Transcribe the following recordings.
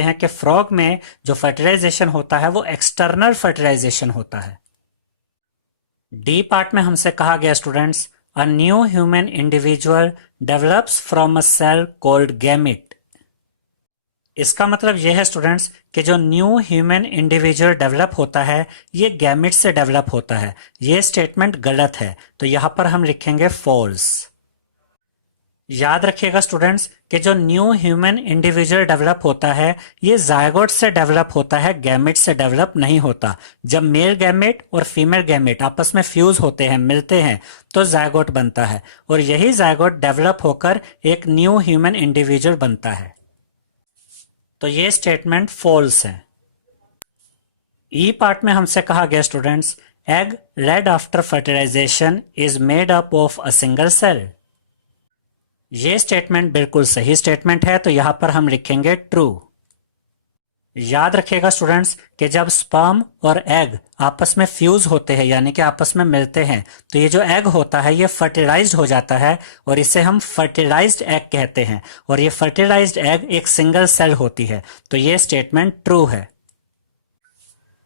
हैं कि फ्रॉग में जो फर्टिलाइजेशन होता है वो एक्सटर्नल फर्टिलाइजेशन होता है। डी पार्ट में हमसे कहा गया students, a new human individual develops from a cell called gamete. इसका मतलब यह है स्टूडेंट्स कि जो न्यू ह्यूमन इंडिविजुअल डेवलप होता है ये गैमेट से डेवलप होता है। ये स्टेटमेंट गलत है, तो यहां पर हम लिखेंगे फॉल्स। याद रखिएगा स्टूडेंट्स कि जो न्यू ह्यूमन इंडिविजुअल डेवलप होता है ये जायगोट से डेवलप होता है, गैमेट से डेवलप नहीं होता। जब मेल गैमेट और फीमेल गैमेट आपस में फ्यूज होते हैं, मिलते हैं, तो जायगोट बनता है और यही जायगोट डेवलप होकर एक न्यू ह्यूमन इंडिविजुअल बनता है। तो ये स्टेटमेंट फॉल्स है। ई पार्ट में हमसे कहा गया students, egg red after fertilization is made up of a single cell. ये स्टेटमेंट बिल्कुल सही स्टेटमेंट है, तो यहां पर हम लिखेंगे ट्रू। याद रखिएगा स्टूडेंट्स कि जब स्पर्म और एग आपस में फ्यूज होते हैं यानी कि आपस में मिलते हैं तो ये जो एग होता है ये फर्टिलाइज्ड हो जाता है और इसे हम फर्टिलाइज्ड एग कहते हैं और ये फर्टिलाइज्ड एग एक सिंगल सेल होती है, तो ये स्टेटमेंट ट्रू है।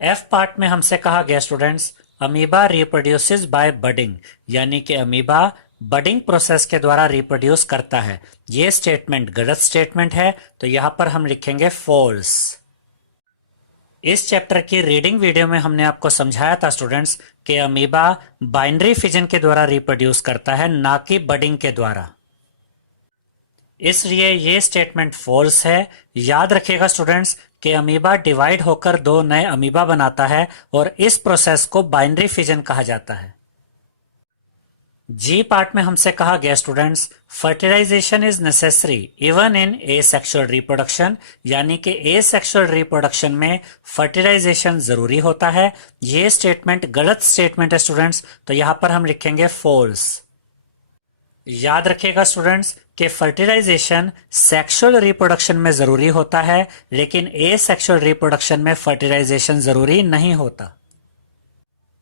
एफ पार्ट में हमसे कहा गया students, amoeba reproduces by budding, यानी कि अमीबा बडिंग प्रोसेस के द्वारा रिप्रोड्यूस करता है। ये स्टेटमेंट गलत स्टेटमेंट है, तो यहां पर हम लिखेंगे फॉल्स। इस चैप्टर की रीडिंग वीडियो में हमने आपको समझाया था स्टूडेंट्स कि अमीबा बाइनरी फिजन के द्वारा रिप्रोड्यूस करता है, ना कि बडिंग के द्वारा। इसलिए ये स्टेटमेंट फॉल्स है। याद रखिएगा स्टूडेंट्स कि अमीबा डिवाइड होकर दो नए अमीबा बनाता है और इस प्रोसेस को बाइनरी फिजन कहा जाता है। जी पार्ट में हमसे कहा गया students, fertilization is necessary even in asexual reproduction, यानी कि एसेक्सुअल रिप्रोडक्शन में फर्टिलाइजेशन जरूरी होता है। ये स्टेटमेंट गलत स्टेटमेंट है स्टूडेंट्स, तो यहां पर हम लिखेंगे फॉल्स। याद रखिएगा स्टूडेंट्स कि फर्टिलाइजेशन सेक्सुअल रिप्रोडक्शन में जरूरी होता है, लेकिन एसेक्सुअल रिप्रोडक्शन में फर्टिलाइजेशन जरूरी नहीं होता।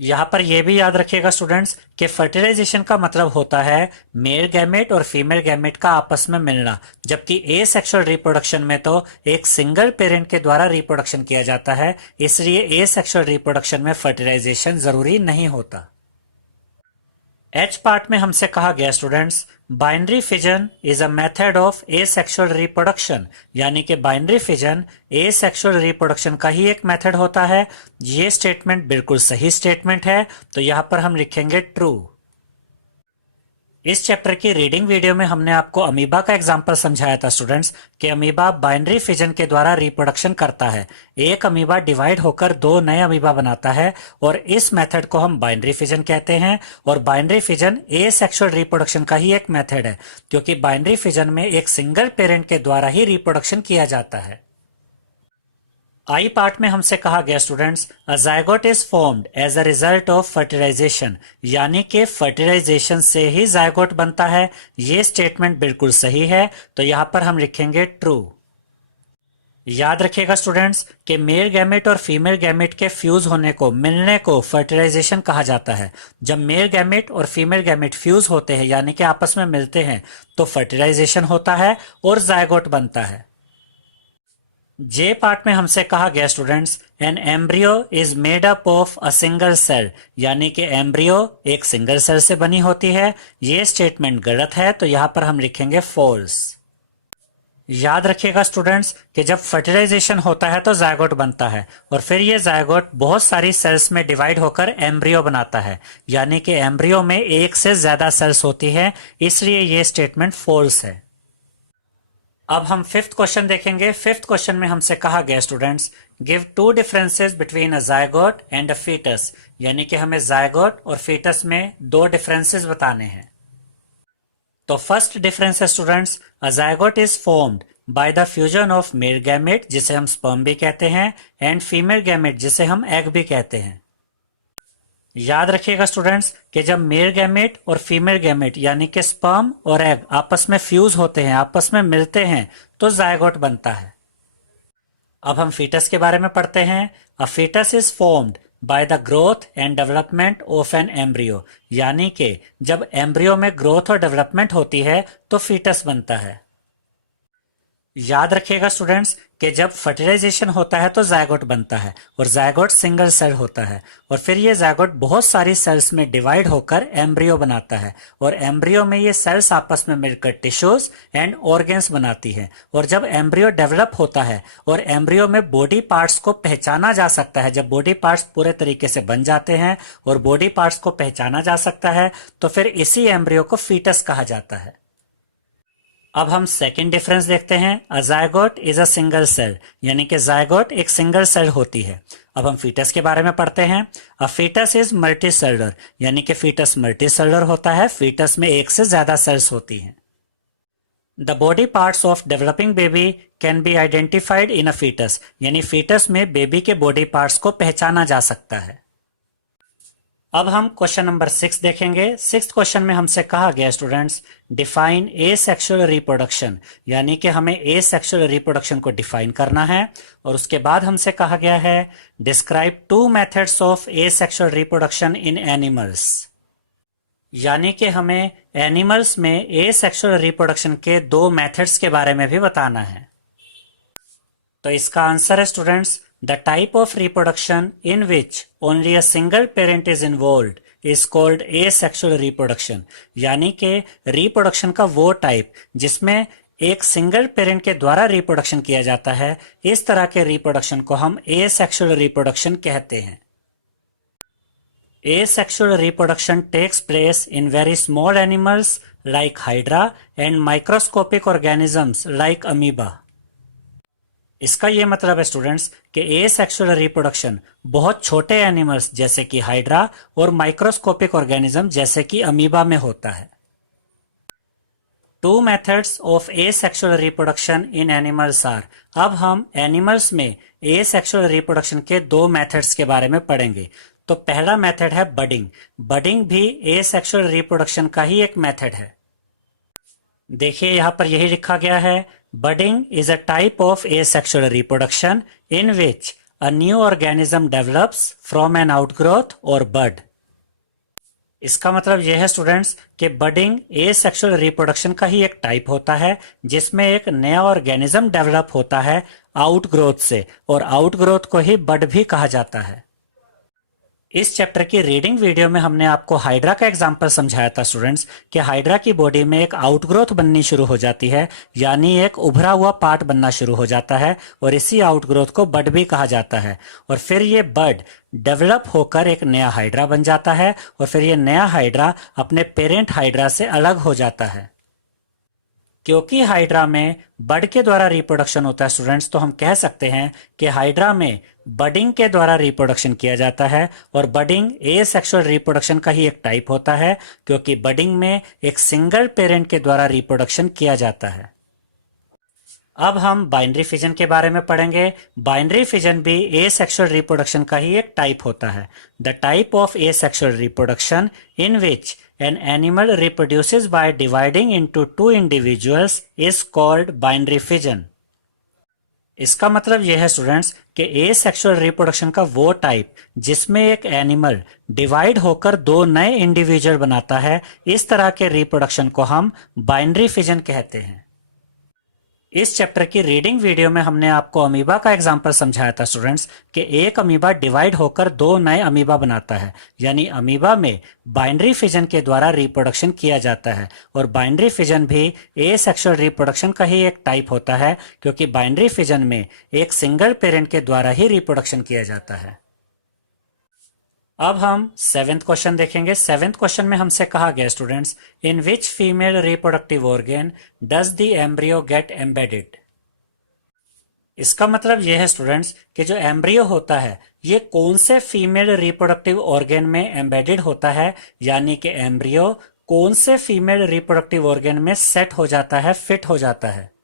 यहां पर यह भी याद रखिएगा स्टूडेंट्स कि फर्टिलाइजेशन का मतलब होता है मेल गैमेट और फीमेल गैमेट का आपस में मिलना, जबकि एसेक्सुअल रिप्रोडक्शन में तो एक सिंगल पेरेंट के द्वारा रिप्रोडक्शन किया जाता है, इसलिए एसेक्सुअल रिप्रोडक्शन में फर्टिलाइजेशन जरूरी नहीं होता। एच पार्ट में हमसे कहा गया students, binary fission is a method of asexual reproduction, यानी कि बाइनरी फिजन एसेक्सुअल रिप्रोडक्शन का ही एक मेथड होता है। ये स्टेटमेंट बिल्कुल सही स्टेटमेंट है, तो यहां पर हम लिखेंगे ट्रू। इस चैप्टर की रीडिंग वीडियो में हमने आपको अमीबा का एग्जाम्पल समझाया था स्टूडेंट्स कि अमीबा बाइनरी फिजन के द्वारा रिप्रोडक्शन करता है। एक अमीबा डिवाइड होकर दो नए अमीबा बनाता है और इस मेथड को हम बाइनरी फिजन कहते हैं। और बाइनरी फिजन एसेक्सुअल रिप्रोडक्शन का ही एक मेथड है, क्योंकि बाइनरी फिजन में एक सिंगल पेरेंट के द्वारा ही रिप्रोडक्शन किया जाता है। आई पार्ट में हमसे कहा गया students, a zygote is formed as a result of fertilization, यानी कि फर्टिलाइजेशन से ही जायगोट बनता है। ये स्टेटमेंट बिल्कुल सही है, तो यहां पर हम लिखेंगे ट्रू। याद रखिएगा स्टूडेंट्स कि मेल गैमेट और फीमेल गैमेट के फ्यूज होने को, मिलने को फर्टिलाइजेशन कहा जाता है। जब मेल गैमेट और फीमेल गैमेट फ्यूज होते हैं यानी कि आपस में मिलते हैं तो फर्टिलाइजेशन होता है और जायगोट बनता है। जे पार्ट में हमसे कहा गया students, an embryo is made up of a single cell, यानी कि एम्ब्रियो एक सिंगल सेल से बनी होती है। ये स्टेटमेंट गलत है, तो यहां पर हम लिखेंगे फॉल्स। याद रखिएगा स्टूडेंट्स कि जब फर्टिलाइजेशन होता है तो जायगोट बनता है और फिर ये जायगोट बहुत सारी सेल्स में डिवाइड होकर एम्ब्रियो बनाता है, यानी कि एम्ब्रियो में एक से ज्यादा सेल्स होती है, इसलिए ये स्टेटमेंट फॉल्स है। अब हम फिफ्थ क्वेश्चन देखेंगे। फिफ्थ क्वेश्चन में हमसे कहा गया students, give two differences between a zygote and a foetus, यानी कि हमें जायगोट और फीटस में दो डिफरेंसेस बताने हैं। तो फर्स्ट डिफरेंस है students, a zygote is formed by the fusion of male gamete, जिसे हम स्पर्म भी कहते हैं, एंड फीमेल गैमेट, जिसे हम एग भी कहते हैं। याद रखिएगा स्टूडेंट्स कि जब मेल गैमेट और फीमेल गैमेट यानी कि स्पर्म और एग आपस में फ्यूज होते हैं, आपस में मिलते हैं, तो जायगोट बनता है। अब हम फीटस के बारे में पढ़ते हैं। A fetus is formed by the growth and development of an embryo, यानी कि जब एम्ब्रियो में ग्रोथ और डेवलपमेंट होती है तो फीटस बनता है। याद रखिएगा स्टूडेंट्स कि जब फर्टिलाइजेशन होता है तो जायगोट बनता है और जायगोट सिंगल सेल होता है और फिर ये जायगोट बहुत सारी सेल्स में डिवाइड होकर एम्ब्रियो बनाता है और एम्ब्रियो में ये सेल्स आपस में मिलकर टिश्यूज एंड ऑर्गन्स बनाती है। और जब एम्ब्रियो डेवलप होता है और एम्ब्रियो में बॉडी पार्ट्स को पहचाना जा सकता है, जब बॉडी पार्ट्स पूरे तरीके से बन जाते हैं और बॉडी पार्ट्स को पहचाना जा सकता है तो फिर इसी एम्ब्रियो को फीटस कहा जाता है। अब हम सेकेंड डिफरेंस देखते हैं। A zygote is a single cell, यानी कि जायगोट एक सिंगल सेल होती है। अब हम फीटस के बारे में पढ़ते हैं। A fetus is multi cellular, यानी कि फीटस मल्टी सेलुलर होता है। फीटस में एक से ज्यादा सेल्स होती हैं। The body parts of developing baby can be identified in a foetus, यानी फीटस में बेबी के बॉडी पार्ट्स को पहचाना जा सकता है। अब हम क्वेश्चन नंबर 6 देखेंगे। 6th क्वेश्चन में हमसे कहा गया students, define a sexual reproduction, यानी कि हमें ए सेक्सुअल रिप्रोडक्शन को डिफाइन करना है। और उसके बाद हमसे कहा गया है describe 2 methods of A sexual reproduction in animals, यानी कि हमें एनिमल्स में ए सेक्सुअल रिप्रोडक्शन के 2 मेथड्स के बारे में भी बताना है। तो इसका आंसर है students, the type of reproduction in which only a single parent is involved is called asexual reproduction, यानी कि रिप्रोडक्शन का वो टाइप जिसमें एक सिंगल पेरेंट के द्वारा रिप्रोडक्शन किया जाता है, इस तरह के रिप्रोडक्शन को हम एसेक्सुअल रिप्रोडक्शन कहते हैं। Asexual reproduction takes place in very small animals like hydra and microscopic organisms like amoeba. इसका यह मतलब है स्टूडेंट्स कि एसेक्सुअल रिप्रोडक्शन बहुत छोटे एनिमल्स जैसे कि हाइड्रा और माइक्रोस्कोपिक ऑर्गेनिज्म जैसे कि अमीबा में होता है। 2 methods of asexual reproduction in animals are, अब हम एनिमल्स में एसेक्सुअल रिप्रोडक्शन के 2 मेथड्स के बारे में पढ़ेंगे। तो पहला मेथड है बडिंग। बडिंग भी एसेक्सुअल रिप्रोडक्शन का ही एक मेथड है। देखिए यहां पर यही लिखा गया है, budding is a type of asexual reproduction in which a new organism develops from an outgrowth और बड। इसका मतलब यह है स्टूडेंट्स कि बडिंग एसेक्सुअल रिप्रोडक्शन का ही एक टाइप होता है जिसमें एक नया ऑर्गेनिज्म डेवलप होता है आउटग्रोथ से, और आउटग्रोथ को ही बड भी कहा जाता है। इस चैप्टर की रीडिंग वीडियो में हमने आपको हाइड्रा का एग्जाम्पल समझाया था स्टूडेंट्स कि हाइड्रा की बॉडी में एक आउटग्रोथ बननी शुरू हो जाती है, यानी एक उभरा हुआ पार्ट बनना शुरू हो जाता है और इसी आउटग्रोथ को बड भी कहा जाता है। और फिर ये बड डेवलप होकर एक नया हाइड्रा बन जाता है और फिर ये नया हाइड्रा अपने पेरेंट हाइड्रा से अलग हो जाता है। क्योंकि हाइड्रा में बड के द्वारा रिप्रोडक्शन होता है स्टूडेंट्स, तो हम कह सकते हैं कि हाइड्रा में बडिंग के द्वारा रिप्रोडक्शन किया जाता है और बडिंग एसेक्सुअल रिप्रोडक्शन का ही एक टाइप होता है क्योंकि बडिंग में एक सिंगल पेरेंट के द्वारा रिप्रोडक्शन किया जाता है। अब हम बाइनरी फिजन के बारे में पढ़ेंगे। बाइनरी फिजन भी एसेक्सुअल रिप्रोडक्शन का ही एक टाइप होता है। The type of asexual reproduction in which an animal reproduces by dividing into 2 individuals is called binary fission. इसका मतलब यह है स्टूडेंट्स कि एसेक्सुअल रिप्रोडक्शन का वो टाइप जिसमें एक एनिमल डिवाइड होकर 2 नए इंडिविजुअल बनाता है, इस तरह के रिप्रोडक्शन को हम बाइनरी फिजन कहते हैं। इस चैप्टर की रीडिंग वीडियो में हमने आपको अमीबा का एग्जाम्पल समझाया था स्टूडेंट्स कि एक अमीबा डिवाइड होकर 2 नए अमीबा बनाता है, यानी अमीबा में बाइनरी फिजन के द्वारा रिप्रोडक्शन किया जाता है। और बाइनरी फिजन भी एसेक्सुअल रिप्रोडक्शन का ही एक टाइप होता है क्योंकि बाइनरी फिजन में एक सिंगल पेरेंट के द्वारा ही रिप्रोडक्शन किया जाता है। अब हम 7th क्वेश्चन देखेंगे। 7th क्वेश्चन में हमसे कहा गया students, in which female reproductive organ does the embryo get embedded. इसका मतलब यह है स्टूडेंट्स कि जो एम्ब्रियो होता है ये कौन से फीमेल रिप्रोडक्टिव ऑर्गन में एम्बेडेड होता है, यानी कि एम्ब्रियो कौन से फीमेल रिप्रोडक्टिव ऑर्गन में सेट हो जाता है, फिट हो जाता है।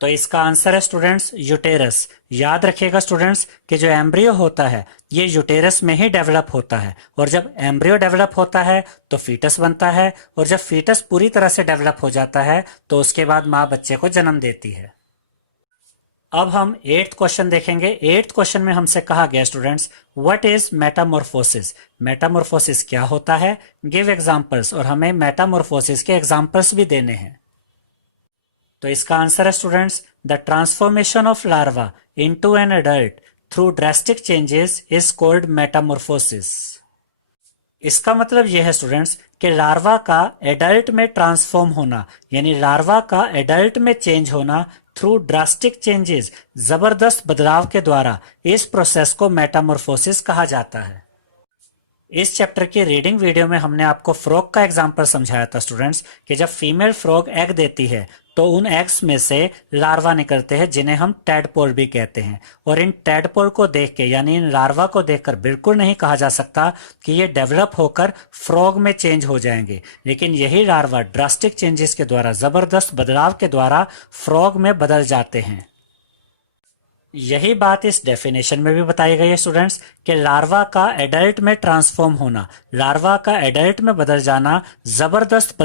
तो इसका आंसर है स्टूडेंट्स यूटेरस। याद रखिएगा स्टूडेंट्स कि जो एम्ब्रियो होता है ये यूटेरस में ही डेवलप होता है, और जब एम्ब्रियो डेवलप होता है तो फीटस बनता है, और जब फीटस पूरी तरह से डेवलप हो जाता है तो उसके बाद माँ बच्चे को जन्म देती है। अब हम 8th क्वेश्चन देखेंगे। 8th क्वेश्चन में हमसे कहा गया students, what is Metamorphosis. Metamorphosis क्या होता है, गिव एग्जांपल्स, और हमें मेटामॉर्फोसिस के एग्जांपल्स भी देने हैं। तो इसका आंसर है students, the transformation of larva into an adult through drastic changes is called Metamorphosis. इसका मतलब यह है स्टूडेंट्स कि लार्वा का एडल्ट में ट्रांसफॉर्म होना, यानी लार्वा का एडल्ट में चेंज होना थ्रू ड्रास्टिक चेंजेस, जबरदस्त बदलाव के द्वारा, इस प्रोसेस को मेटामॉर्फोसिस कहा जाता है। इस चैप्टर की रीडिंग वीडियो में हमने आपको फ्रॉग का एग्जाम्पल समझाया था स्टूडेंट्स कि जब फीमेल फ्रॉग एग देती है तो उन एग्स में से लार्वा निकलते हैं जिन्हें हम टैडपोल भी कहते हैं, और इन टैडपोल को देख के यानी इन लार्वा को देखकर बिल्कुल नहीं कहा जा सकता कि ये डेवलप होकर फ्रॉग में चेंज हो जाएंगे, लेकिन यही लार्वा ड्रास्टिक चेंजेस के द्वारा, जबरदस्त बदलाव के द्वारा फ्रॉग में बदल जाते हैं। यही बात इस डेफिनेशन में भी बताई गई है स्टूडेंट्स कि लार्वा का एडल्ट में ट्रांसफॉर्म होना, लार्वा का एडल्ट में बदल जाना जबरदस्त